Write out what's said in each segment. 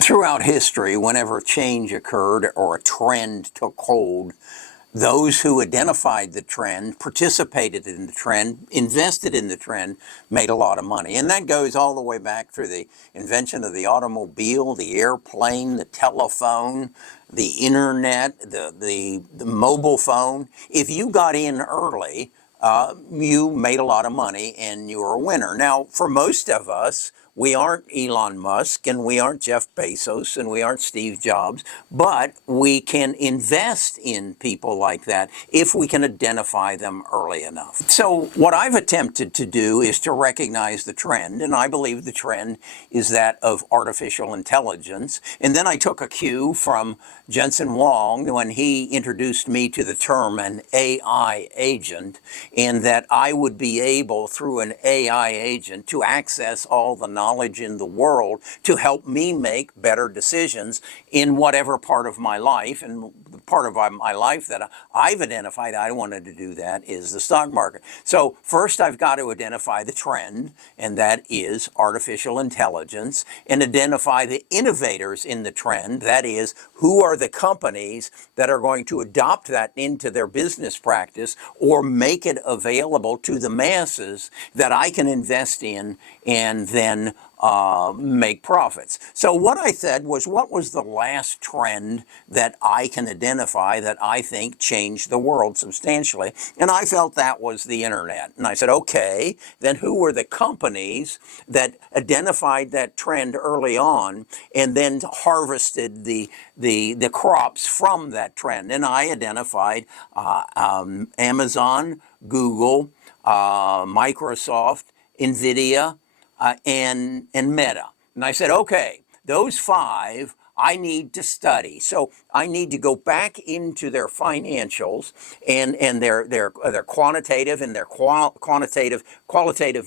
Throughout history, whenever change occurred or a trend took hold, those who identified the trend, participated in the trend, invested in the trend, made a lot of money. And that goes all the way back through the invention of the automobile, the airplane, the telephone, the internet, the mobile phone. If you got in early, you made a lot of money and you were a winner. Now, for most of us, we aren't Elon Musk and we aren't Jeff Bezos and we aren't Steve Jobs, but we can invest in people like that if we can identify them early enough. So what I've attempted to do is to recognize the trend, and I believe the trend is that of artificial intelligence. And then I took a cue from Jensen Huang when he introduced me to the term an AI agent, and that I would be able, through an AI agent, to access all the knowledge in the world to help me make better decisions in whatever part of my life. And the part of my life that I've identified I wanted to do that is the stock market. So first I've got to identify the trend, and that is artificial intelligence, and identify the innovators in the trend. That is, who are the companies that are going to adopt that into their business practice or make it available to the masses that I can invest in and then make profits. So what I said was, what was the last trend that I can identify that I think changed the world substantially? And I felt that was the internet. And I said, okay, then who were the companies that identified that trend early on and then harvested the crops from that trend? And I identified Amazon, Google, Microsoft, NVIDIA, and Meta. And I said, okay, those five I need to study. So I need to go back into their financials and their quantitative and their qualitative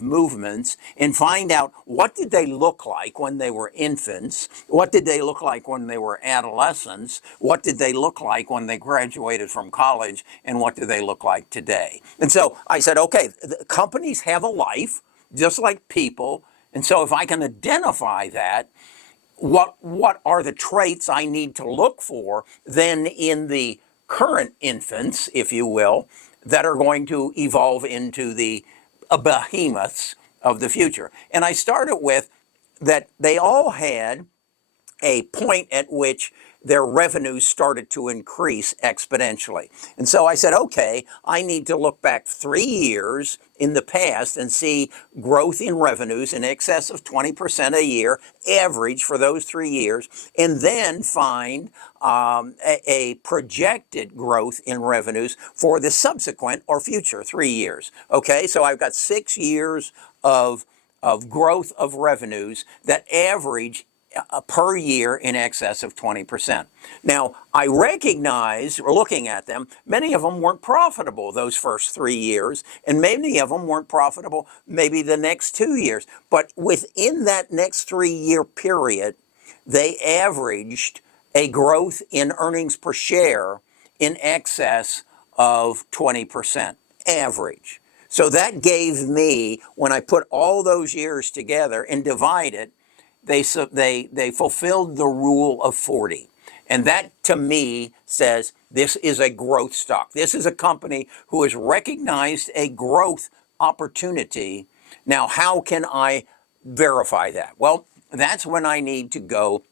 movements and find out, what did they look like when they were infants? What did they look like when they were adolescents? What did they look like when they graduated from college? And what do they look like today? And so I said, okay, the companies have a life just like people. And so if I can identify that, what are the traits I need to look for then in the current infants, if you will, that are going to evolve into the behemoths of the future? And I started with that they all had a point at which their revenues started to increase exponentially. And so I said, okay, I need to look back 3 years in the past and see growth in revenues in excess of 20% a year, average for those 3 years, and then find a projected growth in revenues for the subsequent or future 3 years. Okay, so I've got 6 years of growth of revenues that average per year in excess of 20%. Now, I recognize, looking at them, many of them weren't profitable those first 3 years, and many of them weren't profitable maybe the next 2 years. But within that next 3-year period, they averaged a growth in earnings per share in excess of 20%, average. So that gave me, when I put all those years together and divided, they fulfilled the rule of 40. And that, to me, says this is a growth stock. This is a company who has recognized a growth opportunity. Now, how can I verify that? Well, that's when I need to go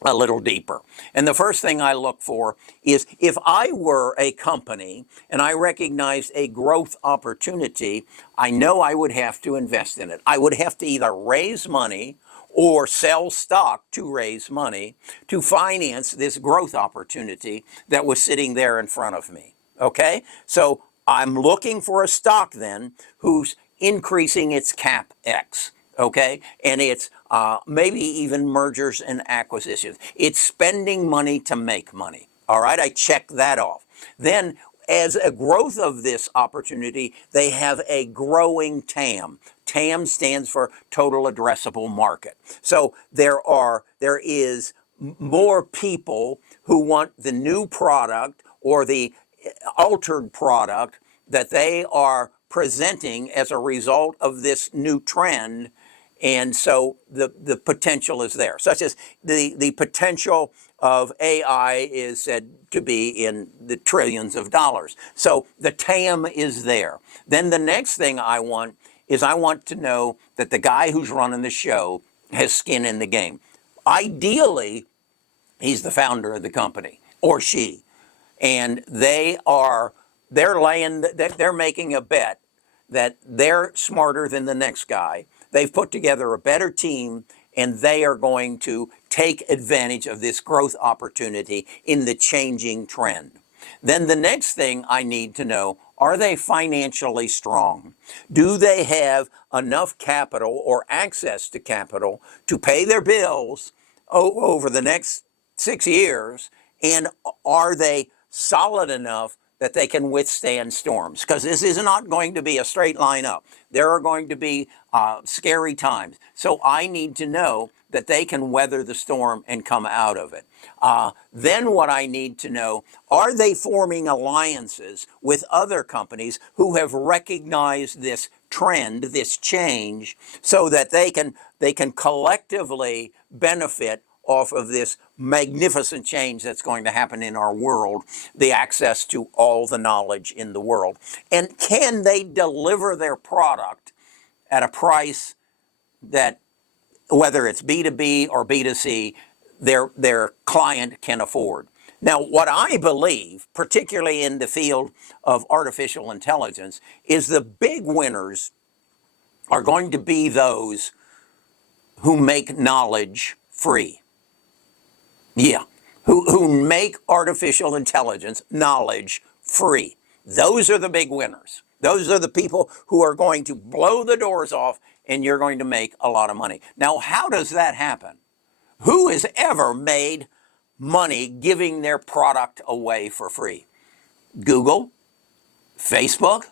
a little deeper. And the first thing I look for is, if I were a company and I recognized a growth opportunity, I know I would have to invest in it. I would have to either raise money or sell stock to raise money to finance this growth opportunity that was sitting there in front of me. Okay? So I'm looking for a stock then who's increasing its CapEx. Okay? And it's maybe even mergers and acquisitions. It's spending money to make money. All right? I check that off. Then, as a growth of this opportunity, they have a growing TAM. TAM stands for total addressable market. So there is more people who want the new product or the altered product that they are presenting as a result of this new trend And so the potential is there, such as the potential of AI is said to be in the trillions of dollars. So the TAM is there. Then the next thing I want to know that the guy who's running the show has skin in the game. Ideally, he's the founder of the company, or she, and they're making a bet that they're smarter than the next guy. They've put together a better team, and they are going to take advantage of this growth opportunity in the changing trend. Then the next thing I need to know, are they financially strong? Do they have enough capital or access to capital to pay their bills over the next 6 years? And are they solid enough that they can withstand storms? Because this is not going to be a straight line up. There are going to be scary times. So I need to know that they can weather the storm and come out of it. Then what I need to know, are they forming alliances with other companies who have recognized this trend, this change, so that they can collectively benefit off of this magnificent change that's going to happen in our world, the access to all the knowledge in the world. And can they deliver their product at a price that, whether it's B2B or B2C, their client can afford? Now, what I believe, particularly in the field of artificial intelligence, is the big winners are going to be those who make knowledge free. Yeah, who make artificial intelligence knowledge free. Those are the big winners. Those are the people who are going to blow the doors off, and you're going to make a lot of money. Now, how does that happen? Who has ever made money giving their product away for free? Google? Facebook?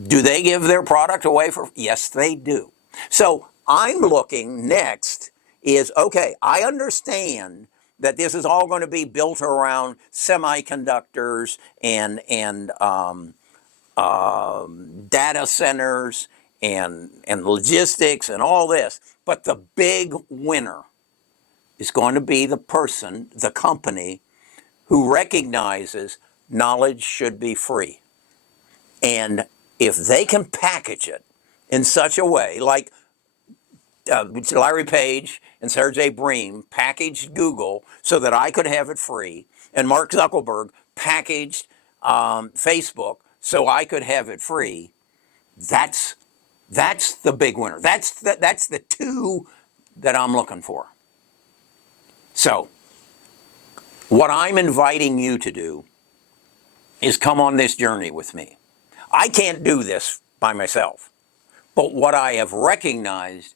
Do they give their product away for? Yes, they do. So I'm looking next is, okay, I understand that this is all going to be built around semiconductors and data centers and logistics and all this. But the big winner is going to be the person, the company, who recognizes knowledge should be free. And if they can package it in such a way, like Larry Page and Sergey Brin packaged Google so that I could have it free, and Mark Zuckerberg packaged Facebook so I could have it free, that's the big winner. That's the two that I'm looking for. So what I'm inviting you to do is come on this journey with me. I can't do this by myself, but what I have recognized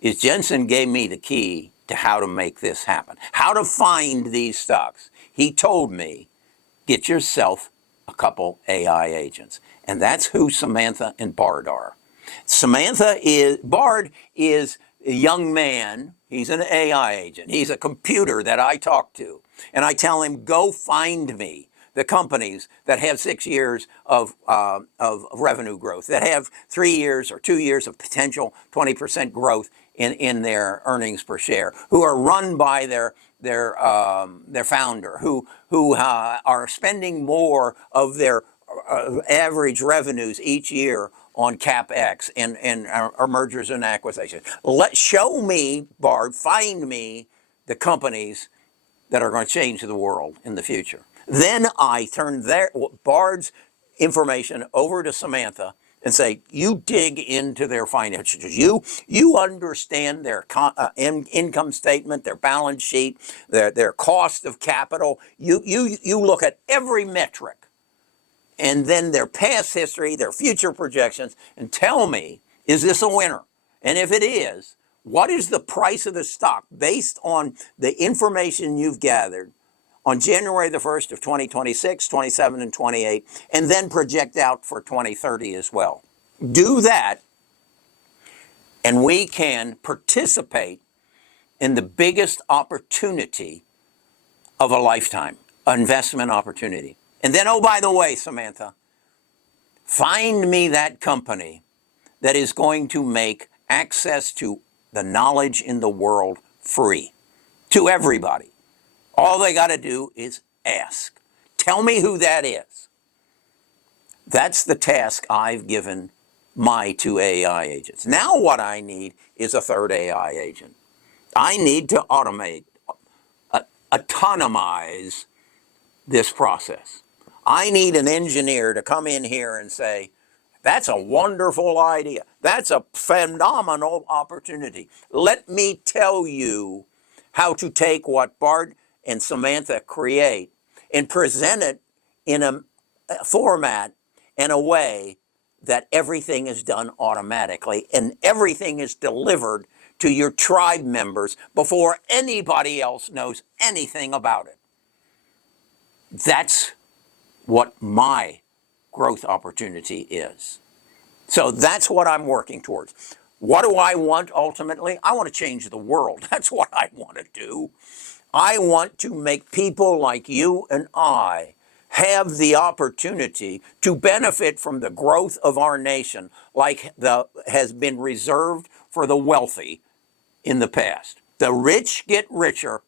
is Jensen gave me the key to how to make this happen, how to find these stocks. He told me, get yourself a couple AI agents. And that's who Samantha and Bard are. Bard is a young man. He's an AI agent. He's a computer that I talk to. And I tell him, go find me the companies that have 6 years of revenue growth, that have 3 years or 2 years of potential 20% growth in their earnings per share, who are run by their founder, who are spending more of their average revenues each year on CapEx and our mergers and acquisitions. Show me, Bard, find me the companies that are going to change the world in the future. Then I turn Bard's information over to Samantha and say, you dig into their financials. You understand their income statement, their balance sheet, their cost of capital. You look at every metric, and then their past history, their future projections, and tell me, is this a winner? And if it is, what is the price of the stock based on the information you've gathered on January the 1st of 2026, 27, and 28, and then project out for 2030 as well. Do that, and we can participate in the biggest opportunity of a lifetime, investment opportunity. And then, oh, by the way, Samantha, find me that company that is going to make access to the knowledge in the world free to everybody. All they got to do is ask. Tell me who that is. That's the task I've given my 2 AI agents. Now what I need is a third AI agent. I need to automate, autonomize this process. I need an engineer to come in here and say, that's a wonderful idea. That's a phenomenal opportunity. Let me tell you how to take what Bart and Samantha create and present it in a format and a way that everything is done automatically and everything is delivered to your tribe members before anybody else knows anything about it. That's what my growth opportunity is. So that's what I'm working towards. What do I want ultimately? I want to change the world. That's what I want to do. I want to make people like you and I have the opportunity to benefit from the growth of our nation like has been reserved for the wealthy in the past. The rich get richer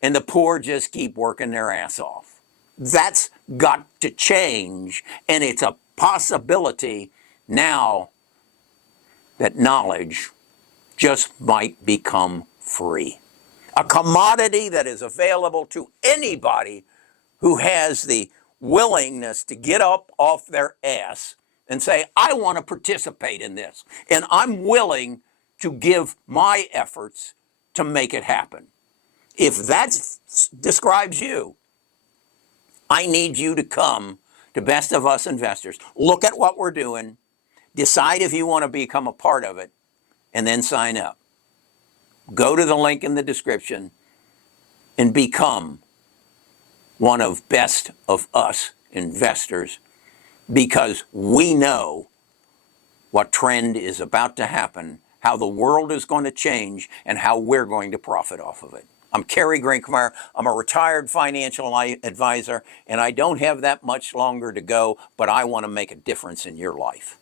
and the poor just keep working their ass off. That's got to change, and it's a possibility now that knowledge just might become free. A commodity that is available to anybody who has the willingness to get up off their ass and say, I want to participate in this, and I'm willing to give my efforts to make it happen. If that describes you, I need you to come to Best of Us Investors. Look at what we're doing, decide if you want to become a part of it, and then sign up. Go to the link in the description and become one of Best of Us Investors, because we know what trend is about to happen, how the world is going to change, and how we're going to profit off of it. I'm Kerry. I'm a retired financial advisor, and I don't have that much longer to go, but I want to make a difference in your life.